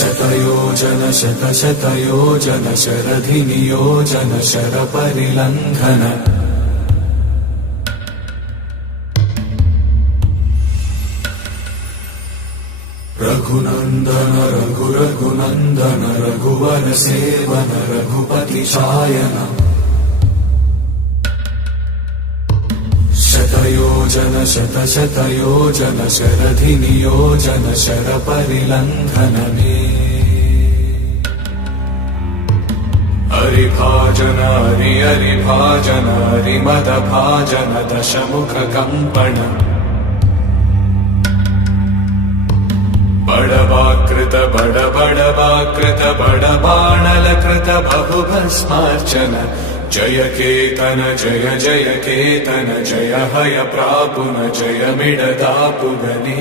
शतयोजन शतशतयोजन शरधिनियोजन शरपरिलङ्घन रघुनन्दन रघुरघुनन्दन रघुवर सेवन रघुपति शायन शतयोजन शतशतयोजन शरधिनियोजन शरपरिलङ्घन मे हरिभाजन हरिभाजन हरिमदभाजन दशमुख कम्पण बड़वाकृत बड़वाकृत बड़बाणलकृत बहुभस्मार्चन जय केतन जय जय केतन जय हय प्रापुन जय मिडदापुगने।